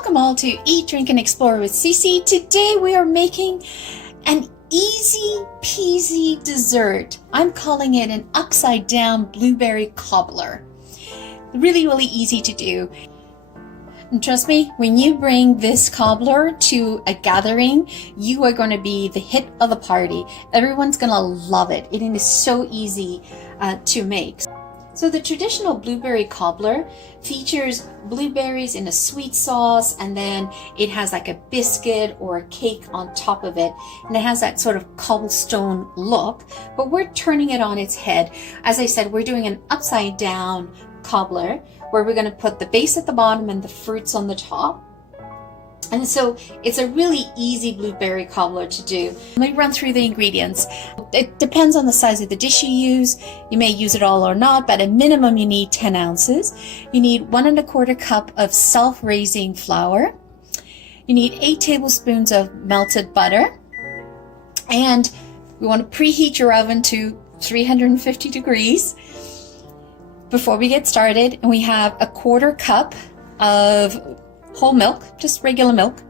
Welcome all to Eat, Drink, and Explore with Cece. Today we are making an easy peasy dessert. I'm calling it an upside down blueberry cobbler. Really, really easy to do. And trust me, when you bring this cobbler to a gathering, you are going to be the hit of the party. Everyone's going to love it. It is so easy to make. So the traditional blueberry cobbler features blueberries in a sweet sauce, and then it has like a biscuit or a cake on top of it, and it has that sort of cobblestone look, but we're turning it on its head. As I said, we're doing an upside down cobbler where we're going to put the base at the bottom and the fruits on the top. And so it's a really easy blueberry cobbler to do. Let me run through the ingredients. It depends on the size of the dish you use. You may use it all or not, but at minimum you need 10 ounces. You need 1 1/4 cup of self-raising flour. You need 8 tablespoons of melted butter. And we want to preheat your oven to 350 degrees before we get started. And we have 1/4 cup of whole milk, just regular milk,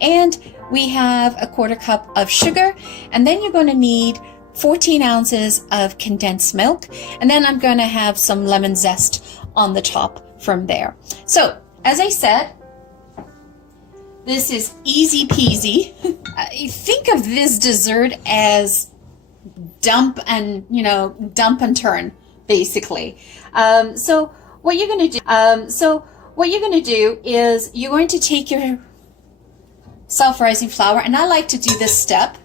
and we have 1/4 cup of sugar, and then you're going to need 14 ounces of condensed milk, and then I'm going to have some lemon zest on the top from there. So as I said, this is easy peasy. Think of this dessert as dump and turn, basically. So what you're going to do, what you're going to do is you're going to take your self-rising flour, and I like to do this step.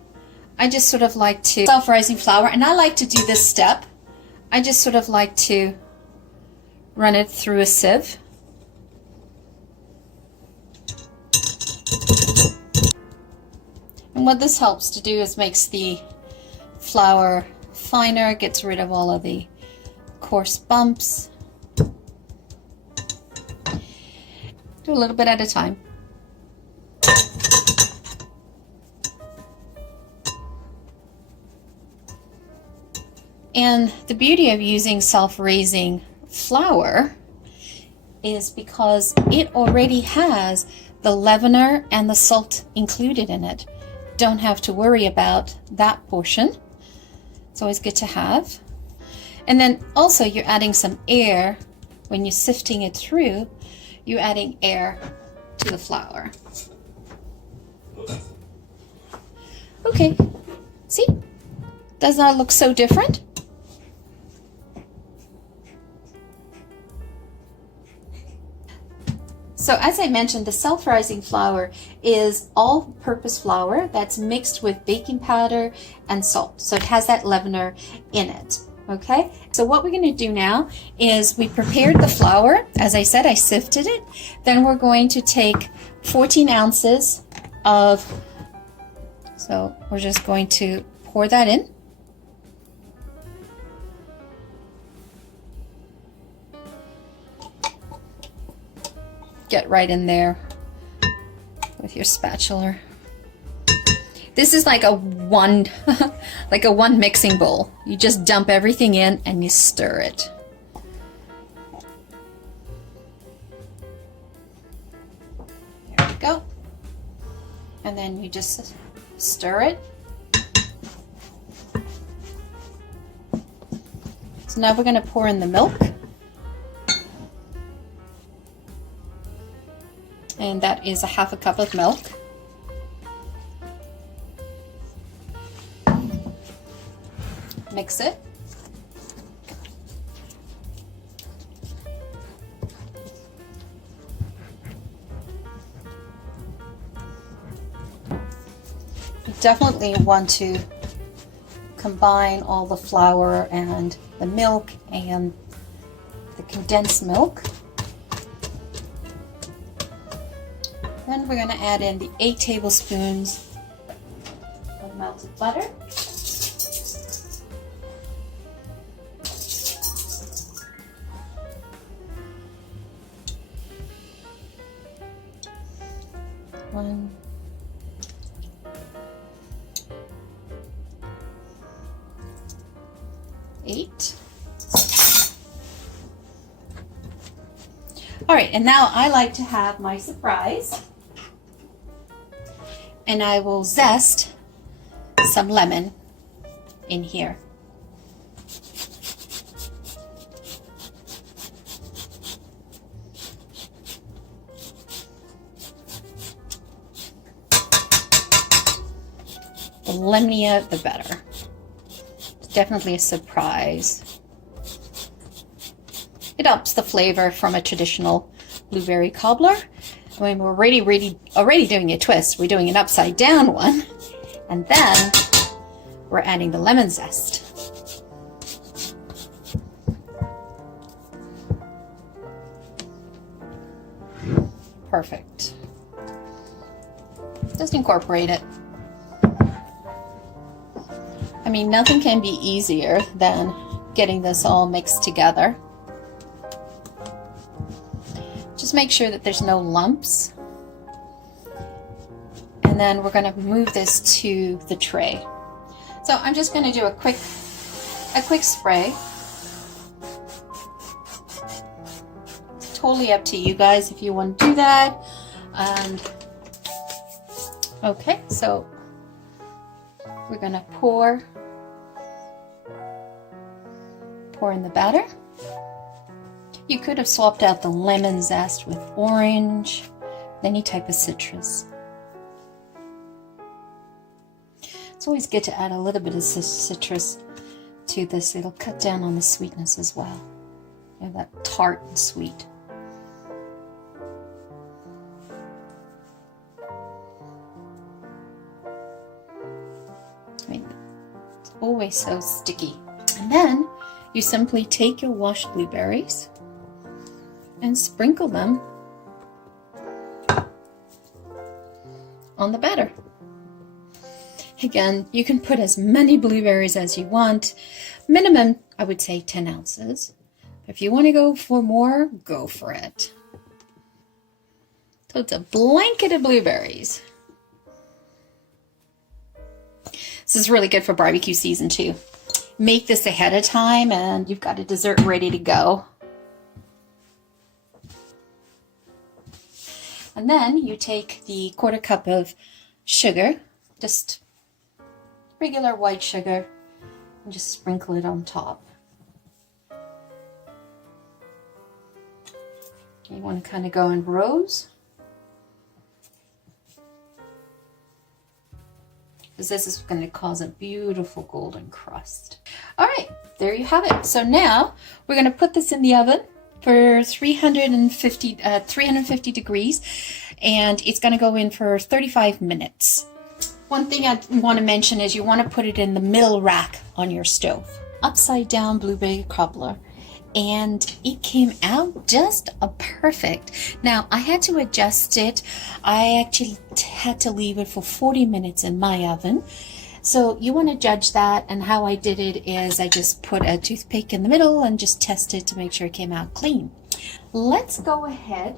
I just sort of like to self-rising flour, and I like to do this step. I just sort of like to run it through a sieve. And what this helps to do is makes the flour finer, gets rid of all of the coarse bumps. Do a little bit at a time. And the beauty of using self-raising flour is because it already has the leavener and the salt included in it. Don't have to worry about that portion. It's always good to have. And then also you're adding some air when you're sifting it through. You're adding air to the flour. Okay, see? Does that look so different? So as I mentioned, the self-rising flour is all-purpose flour that's mixed with baking powder and salt. So it has that leavener in it. Okay, so what we're going to do now is we prepared the flour. As I said, I sifted it. Then we're going to take 14 ounces of, so we're just going to pour that in. Get right in there with your spatula. This is like a one mixing bowl. You just dump everything in and you stir it. There we go. And then you just stir it. So now we're going to pour in the milk. And that is 1/2 cup of milk. Mix it. You definitely want to combine all the flour and the milk and the condensed milk. Then we're going to add in the 8 tablespoons of melted butter. One, eight. All right, and now I like to have my surprise. And I will zest some lemon in here. The lemonier, the better. It's definitely a surprise. It ups the flavor from a traditional blueberry cobbler. When we're already doing a twist, we're doing an upside down one, and then we're adding the lemon zest. Perfect. Just incorporate it. I mean, nothing can be easier than getting this all mixed together. Just make sure that there's no lumps. And then we're going to move this to the tray. So I'm just going to do a quick spray. It's totally up to you guys if you want to do that. Okay, so we're going to pour in the batter. You could have swapped out the lemon zest with orange, any type of citrus. It's always good to add a little bit of citrus to this. It'll cut down on the sweetness as well. You have that tart and sweet. I mean, it's always so sticky. And then you simply take your washed blueberries and sprinkle them on the batter. Again, you can put as many blueberries as you want. Minimum, I would say 10 ounces. If you want to go for more, go for it. So it's a blanket of blueberries. This is really good for barbecue season too. Make this ahead of time and you've got a dessert ready to go. And then you take the 1/4 cup of sugar, just regular white sugar, and just sprinkle it on top. You want to kind of go in rows, because this is going to cause a beautiful golden crust. All right, there you have it. So now we're going to put this in the oven for 350 degrees, and it's going to go in for 35 minutes. One thing I want to mention is you want to put it in the middle rack on your stove. Upside down blueberry cobbler, and it came out just perfect. Now I had to adjust it. I actually had to leave it for 40 minutes in my oven. So you want to judge that, and how I did it is I just put a toothpick in the middle and just tested to make sure it came out clean. Let's go ahead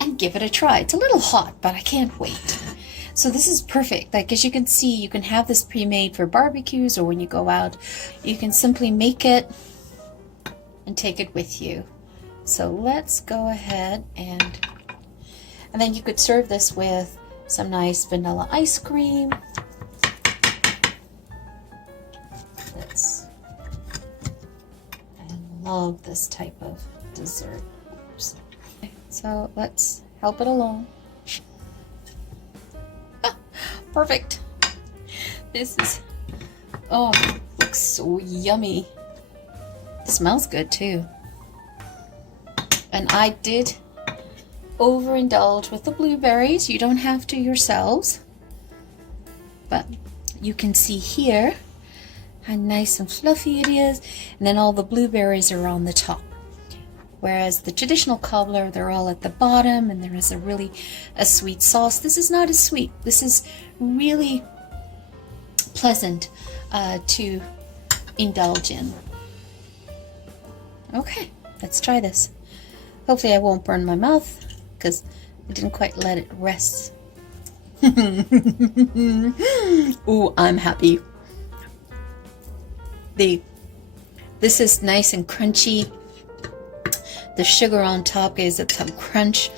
and give it a try. It's a little hot, but I can't wait. So this is perfect. Like, as you can see, you can have this pre-made for barbecues or when you go out. You can simply make it and take it with you. So let's go ahead and then you could serve this with some nice vanilla ice cream. I love this type of dessert. So let's help it along. Ah, perfect. This is, oh, looks so yummy. It smells good too. And I did overindulge with the blueberries. You don't have to yourselves, but you can see here how nice and fluffy it is, and then all the blueberries are on the top. Whereas the traditional cobbler, they're all at the bottom, and there is a sweet sauce. This is not as sweet. This is really pleasant to indulge in. Okay, let's try this. Hopefully I won't burn my mouth, because I didn't quite let it rest. Ooh, I'm happy. This is nice and crunchy. The sugar on top gives it some crunch.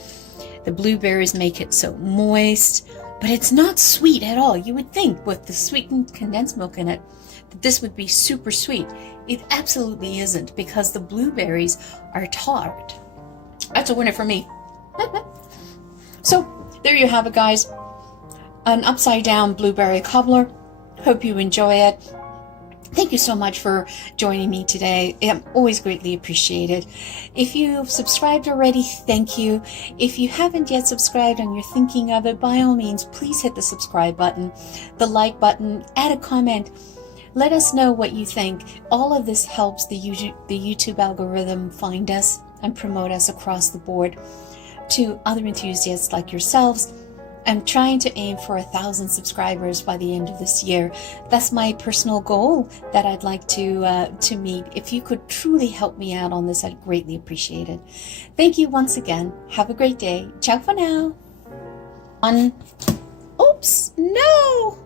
The blueberries make it so moist, but it's not sweet at all. You would think with the sweetened condensed milk in it that this would be super sweet. It absolutely isn't, because the blueberries are tart. That's a winner for me. So there you have it, guys. An upside down blueberry cobbler. Hope you enjoy it. Thank you so much for joining me today. I'm always greatly appreciated. If you've subscribed already, thank you. If you haven't yet subscribed and you're thinking of it, by all means, please hit the subscribe button, the like button, add a comment. Let us know what you think. All of this helps the YouTube algorithm find us and promote us across the board to other enthusiasts like yourselves. I'm trying to aim for 1,000 subscribers by the end of this year. That's my personal goal that I'd like to meet. If you could truly help me out on this, I'd greatly appreciate it. Thank you once again. Have a great day. Ciao for now. Oops, no!